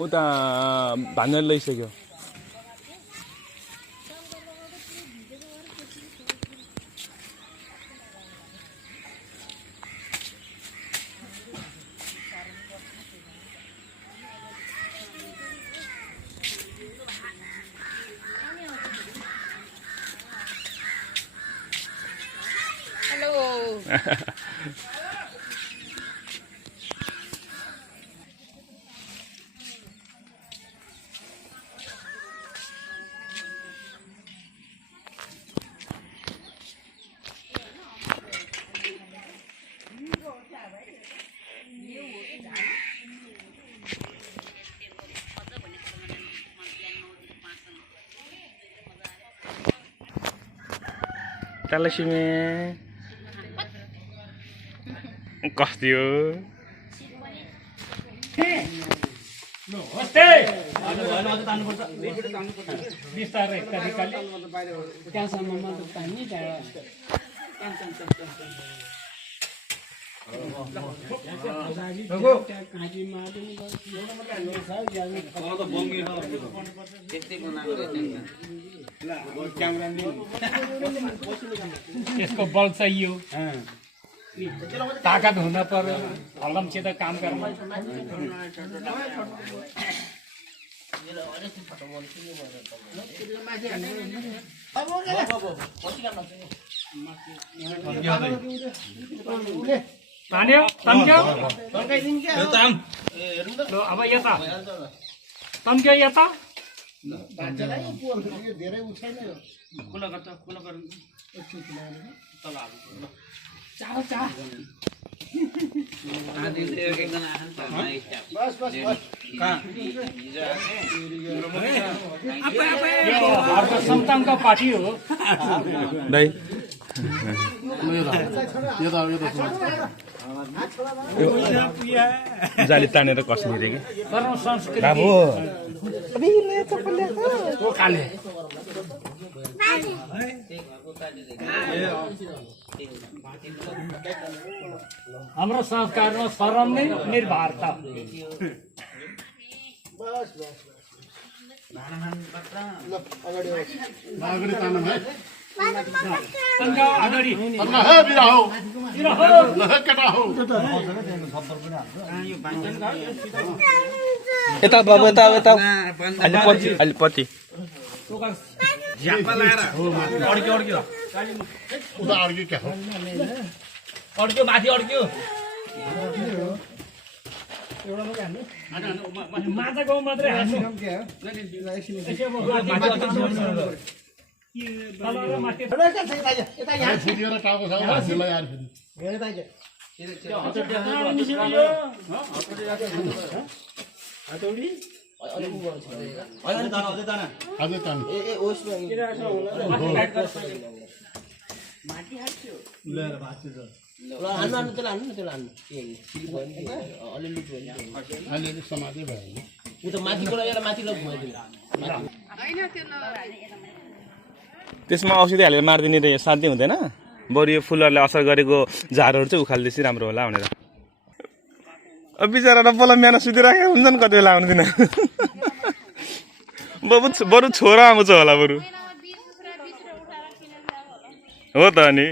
उता भान्जर लैसक्यो Talasime कस्तो हो नमस्ते बिस्तारै तरिकाले त्यहाँसम्म मात्र पानी त्यसको बल चाहियो ताकत हुन पर्यो हलमसित काम गर्न तान्यो तन्क्यो अब यता तन्क्यो यता चाह चाह बस बस समताङको पार्टी हो दाइ जाली तानेर कस्ने रे कि बाबु हाम्रो संस्कारमा शरम नै निर्भरता यता बाबु यता यता अलिपति अड्क्यो माथि अड्क्यो माछा गाउँ मात्रै हान्नु त्यसमा औषधि हालेर मार्दिने त साध्य हुँदैन बरु यो फुलहरुले असर गरेको झारहरु चाहिँ उखाल्दैछ राम्रो होला भनेर अब बिचारा बल्ल म्यान सुतिराखेको हुन्छन् कति बेला आउँदैन बरु छोरा आउँछ होला बरु हो त अनि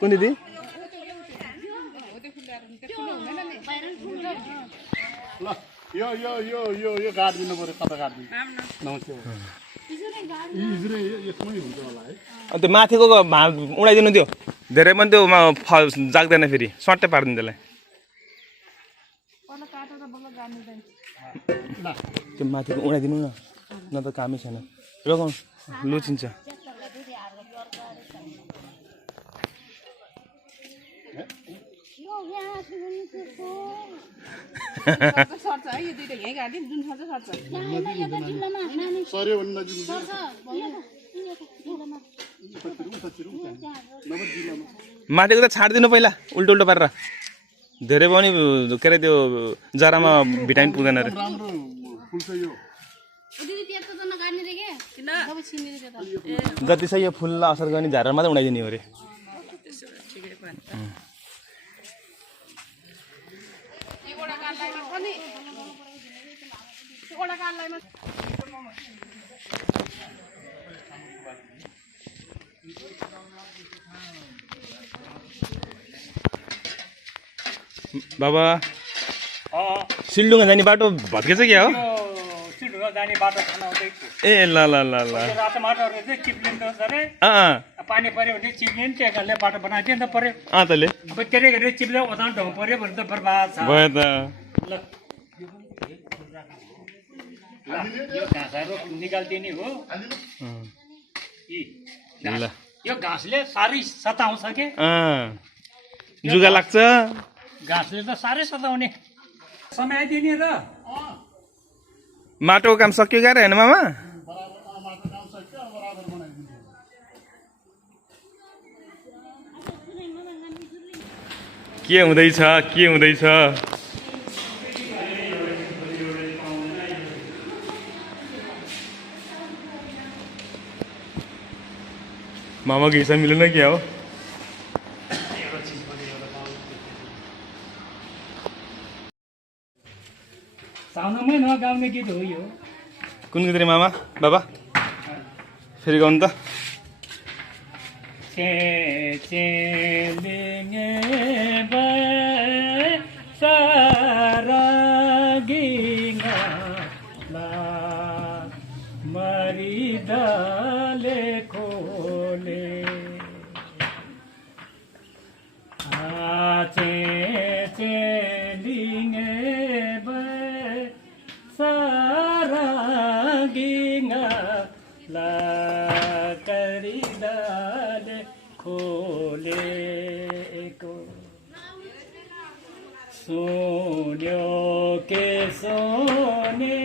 कुन दिदी ल यो यो यो यो यो गाड दिनु पर्यो कता गाड दिनु नमस्ते इजरे यसमै हुन्छ होला है अनि त्यो माथिको उडाइदिनु त्यो धेरै पनि त्यो जाग्दैन फेरि सट्टै पार्दिनु त्यसलाई ल त्यो माथिको उडाइदिनु न न त कामै छैन रगाउँ लुचिन्छ सर्यो भने नजिक माथिको त छाडिदिनु पहिला उल्टो उल्टो पारेर धेरै पनि के अरे त्यो जरामा भिटामिन पुग्दैन अरे राम्रो फुल्छ यो जति छ यो फुललाई असर गर्ने झारेर मात्रै उडाइदिने हो अरे बाबा सिलडुङ्गा जाने बाटो भत्केछ क्या हो सिलढुङ्गा जाने बाटो खनाउँदैछु ए ल ल ल ल रातो माटोहरू चाहिँ चिप्लिँदो अरे अँ पानी पर्यो भने चिप्लिने टेकाले बाटो बनाइदियो नि त पर्यो तैँले त्यसले गर्दा चिप्लिँदा ओदान ढोङ पर्यो भने त बर्बाद छ भयो त ल यो घाँसहरू निकालिदिने हो ल यो घाँसले साह्रै सताउँछ के जुगा लाग्छ घाँसले त साह्रै सताउने समय दिने र माटोको काम सकियो क्या होइन मामा के हुँदैछ के हुँदैछ मामाको हिसाब मिलेन क्या हो साउनामै नगाउने गीत हो यो कुन गीत रे मामा बाबा फेरि गाउनु त मरिदले खोले खोलेको सुन्यो के सोने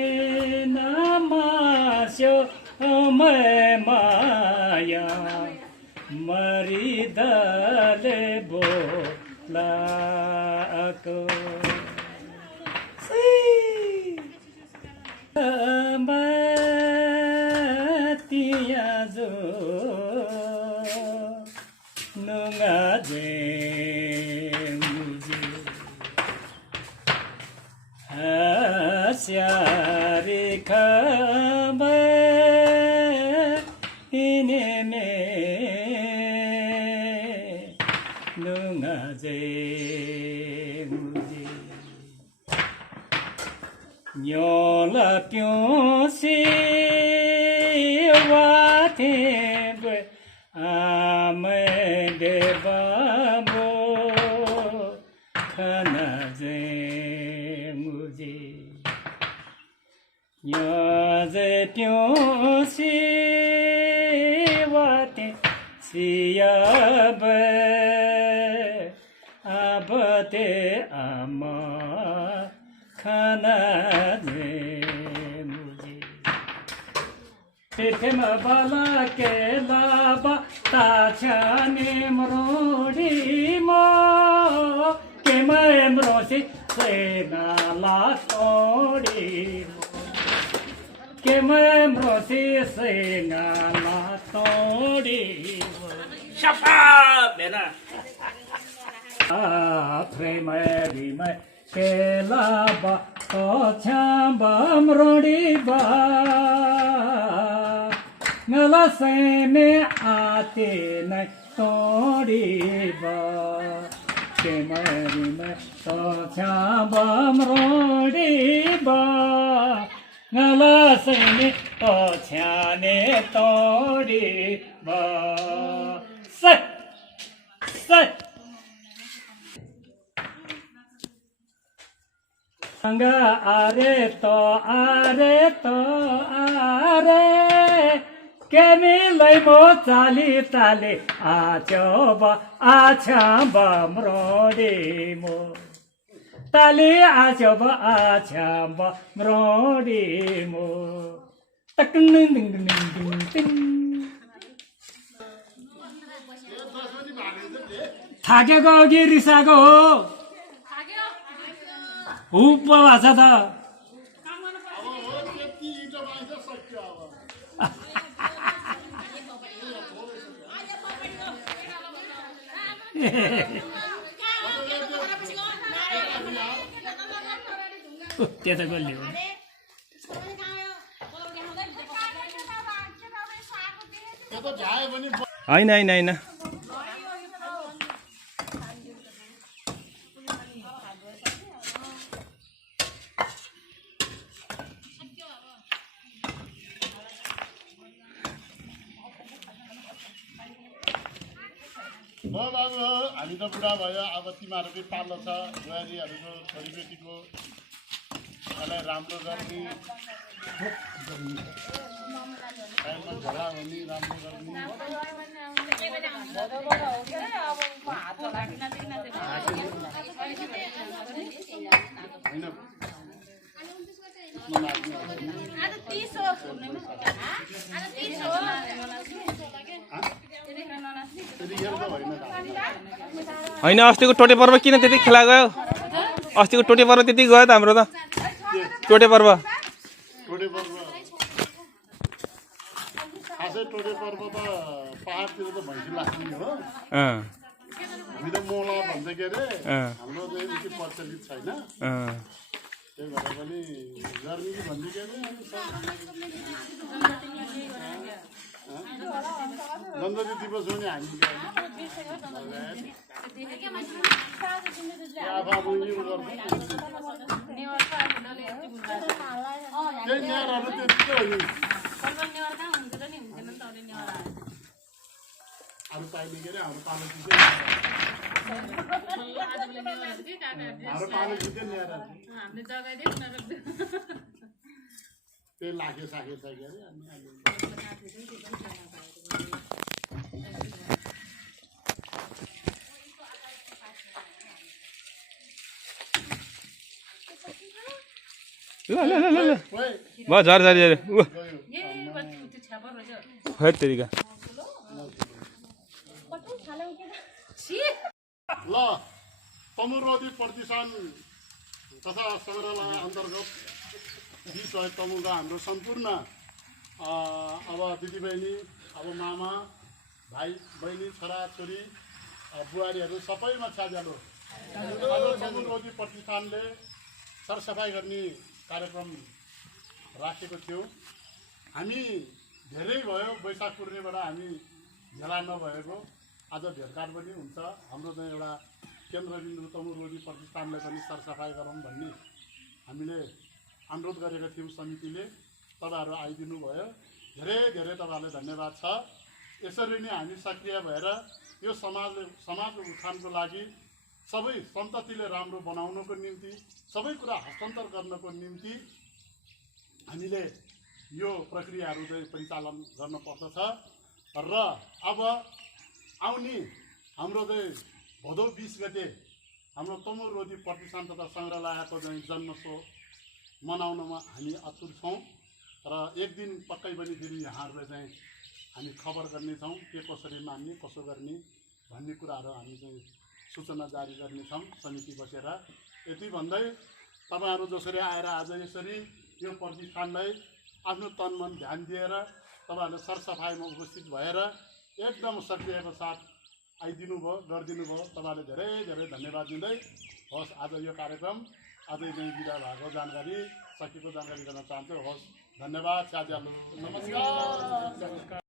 नमास्यो माया मरिदले बोलाको तिया जो नुङ्गा जे मुझे हस्यारी खबर इने नुङ्गा जे मुझे न्योला प्योसी वाथे आमे बाबो खाना जे मुझे यहाँ जे प्योसी वाते सियाब आबते आमा खाना जे मुझे तिथेमा बाला के लाबा ताछाने मरोडी मो के मैं मरोसी से नाला तोड़ी के मैं मरोसी से नाला तोड़ी शपा बेना प्रेम में के लाबा तो छाबा मरोडी बा ngala se me ate na tori ba ke mari ma to cha ba mrodi ba ngala se me to cha ne tori ba se आरे त आरे केमीलाई मो चाली ताले आछ्याब म्रोडी मो ताली आछ्याब म्रोडी मो थाकेको हो कि रिसाएको हो हुप भाषा त त्यो त गोल्ली हो होइन होइन होइन बाबु हामी त बुढा भयो अब तिमीहरूकै पालो छ बुहारीहरूको छोरीबेटीको यसलाई राम्रो गर्ने टाइममा झोला हुने राम्रो गर्ने होइन होइन अस्तिको टोटे पर्व किन त्यति खेला गयो अस्तिको टोटे पर्व त्यति गयो त हाम्रो त टोटे पर्व टोटे पर्व खासै टोटे पर्व त पहाडतिर त भैँसी लाग्ने हो हामी त मोला भन्छ के अरे हाम्रो चाहिँ उति प्रचलित छैन त्यही भएर पनि गर्ने कि भन्दै के अरे गणपति दिवस हो नि हामी त्यही नेहरहरू त्यतिकै हो नि अरू पाइने के अरे हाम्रो पालो हाम्रो पालो जित्यो नेहरहरू त्यही लाखे साखे छ के अरे ल ल ल ल भयो झर झरी झरी है तेरिका ल तमुरोधी प्रतिष्ठान तथा सङ्ग्रहालय अन्तर्गत 20 सहयोग तमुलका हाम्रो सम्पूर्ण अब दिदीबहिनी अब मामा भाइ बहिनी छोराछोरी बुहारीहरू सबैमा छ्याज्यालो तमुरोधी प्रतिष्ठानले सरसफाइ गर्ने कार्यक्रम राखेको थियौँ हामी धेरै भयो वैशाख पूर्णिमाबाट हामी भेला नभएको आज भेटघाट पनि हुन्छ हाम्रो चाहिँ एउटा केन्द्रबिन्दु तमुरोधी प्रतिष्ठानलाई पनि सरसफाइ गरौँ भन्ने हामीले अनुरोध गरेका थियौँ समितिले तपाईँहरू आइदिनु भयो धेरै धेरै तपाईँहरूलाई धन्यवाद छ यसरी नै हामी सक्रिय भएर यो समाजको उत्थानको लागि सबै सन्ततिले राम्रो बनाउनको निम्ति सबै कुरा हस्तान्तर गर्नको निम्ति हामीले यो प्रक्रियाहरू चाहिँ परिचालन गर्न पर्दछ र अब आउने हाम्रो चाहिँ भदौ 20 गते हाम्रो तमुरोधी प्रतिष्ठान तथा सङ्ग्रहालयको चाहिँ जन्मोत्सव मनाउनमा हामी अतुर छौँ र एक दिन पक्कै पनि फेरि यहाँहरूलाई चाहिँ हामी खबर गर्नेछौँ के कसरी मान्ने कसो गर्ने भन्ने कुराहरू हामी चाहिँ सूचना जारी गर्नेछौँ समिति बसेर यति भन्दै तपाईँहरू जसरी आएर आज यसरी यो प्रतिष्ठानलाई आफ्नो तनमन ध्यान दिएर तपाईँहरूले सरसफाइमा उपस्थित भएर एकदम सक्रियताको साथ आइदिनु भयो गरिदिनु भयो तपाईँहरूले धेरै धेरै धन्यवाद दिँदै होस् आज यो कार्यक्रम आजै चाहिँ बिदा भएको जानकारी सकेको जानकारी गर्न चाहन्छु होस् धन्यवाद साथीहरू नमस्कार।